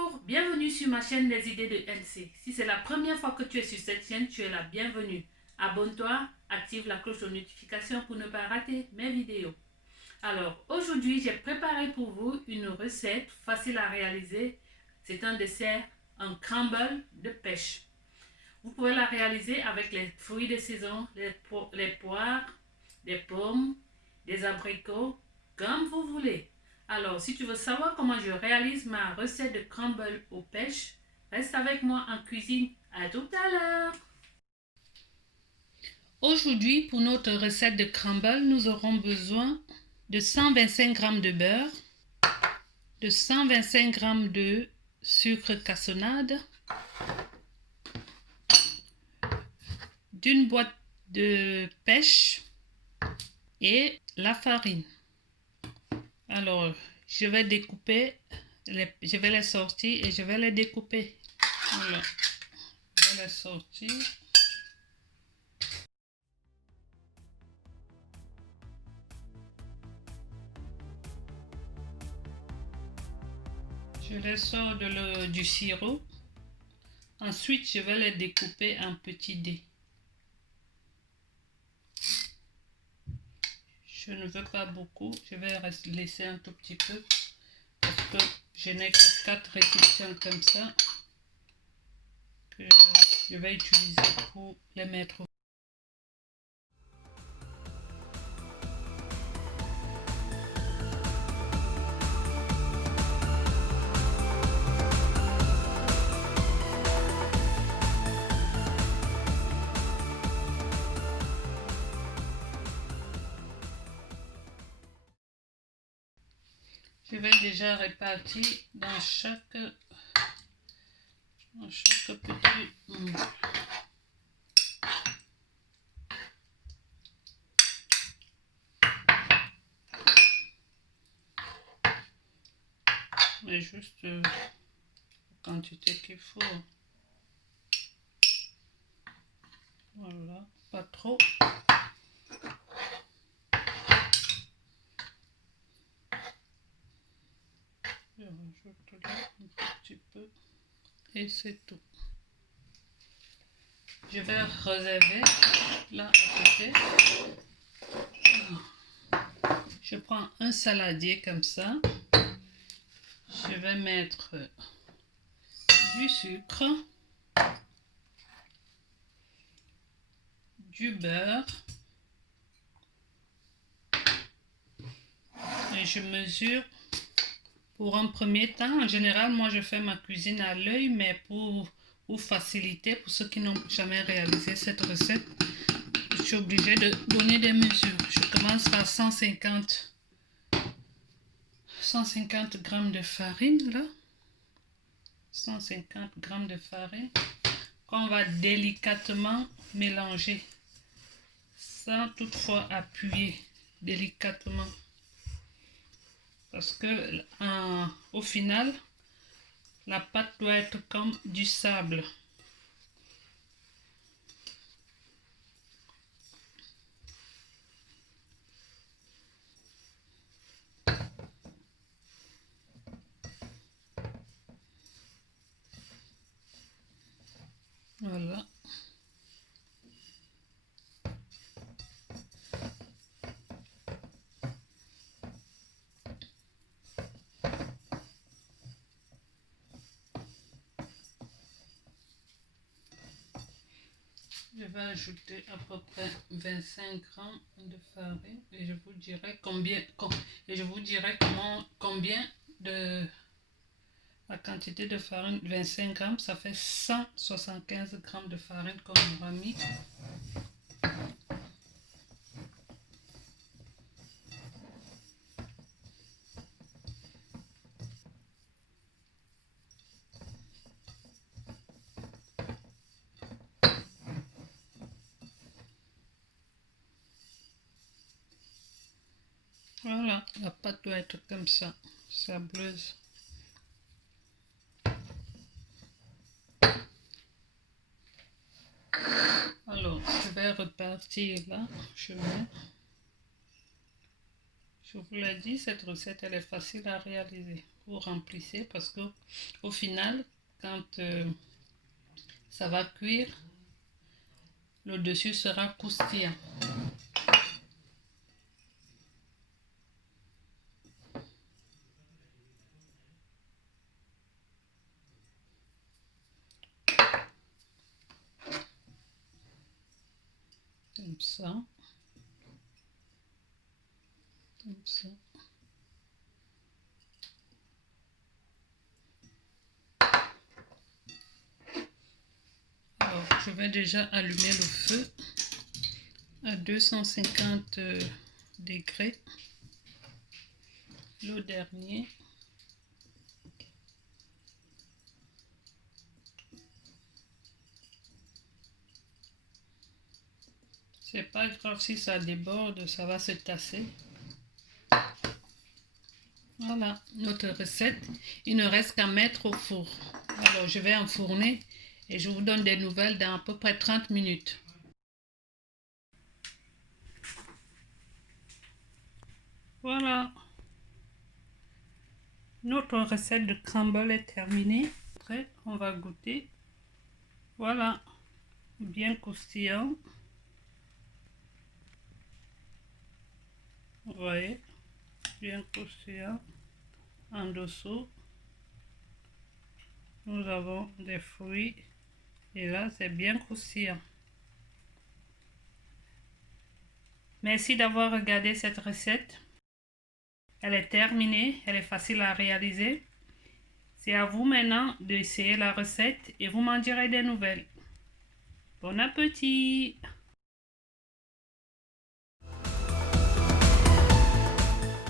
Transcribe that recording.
Bonjour, bienvenue sur ma chaîne Les idées de NC. Si c'est la première fois que tu es sur cette chaîne, tu es la bienvenue. Abonne-toi, active la cloche de notification pour ne pas rater mes vidéos. Alors, aujourd'hui, j'ai préparé pour vous une recette facile à réaliser. C'est un dessert, un crumble de pêche. Vous pouvez la réaliser avec les fruits de saison, les poires, des pommes, des abricots, comme vous voulez. Alors, si tu veux savoir comment je réalise ma recette de crumble aux pêches, reste avec moi en cuisine. À tout à l'heure. Aujourd'hui, pour notre recette de crumble, nous aurons besoin de 125 g de beurre, de 125 g de sucre cassonade, d'une boîte de pêche et la farine. Alors, je vais découper, je vais les sortir et je vais les découper. Voilà, je vais les sortir. Je les sors du sirop. Ensuite, je vais les découper en petits dés. Je ne veux pas beaucoup, je vais laisser un tout petit peu parce que je n'ai que 4 récipients comme ça que je vais utiliser pour les mettre. Je vais déjà répartir dans chaque petit moule. Mais juste la quantité qu'il faut. Voilà, pas trop. Je rajoute là un petit peu et c'est tout. Je vais réserver là à côté. Je prends un saladier comme ça. Je vais mettre du sucre, du beurre et je mesure pour un premier temps. En général, moi je fais ma cuisine à l'œil, mais pour faciliter, pour ceux qui n'ont jamais réalisé cette recette, je suis obligée de donner des mesures. Je commence par 150 g de farine là. 150 g de farine qu'on va délicatement mélanger sans toutefois appuyer, délicatement, parce que au final la pâte doit être comme du sable. Voilà. Je vais ajouter à peu près 25 g de farine et je vous dirai combien de la quantité de farine. 25 g, ça fait 175 g de farine qu'on aura mis. Voilà, la pâte doit être comme ça, sableuse. Alors, je vais repartir là. Je vous l'ai dit, cette recette, elle est facile à réaliser. vous remplissez parce que au final, quand ça va cuire, le dessus sera croustillant. Comme ça. Comme ça. Alors, je vais déjà allumer le feu à 250 degrés. Le dernier. C'est pas grave si ça déborde, ça va se tasser. Voilà notre recette. Il ne reste qu'à mettre au four. Alors je vais enfourner et je vous donne des nouvelles dans à peu près 30 minutes. Voilà. Notre recette de crumble est terminée. Après, on va goûter. Voilà. Bien croustillant. Vous voyez, bien croustillant. En dessous, nous avons des fruits. Et là, c'est bien croustillant. Merci d'avoir regardé cette recette. Elle est terminée, elle est facile à réaliser. C'est à vous maintenant d'essayer la recette et vous m'en direz des nouvelles. Bon appétit!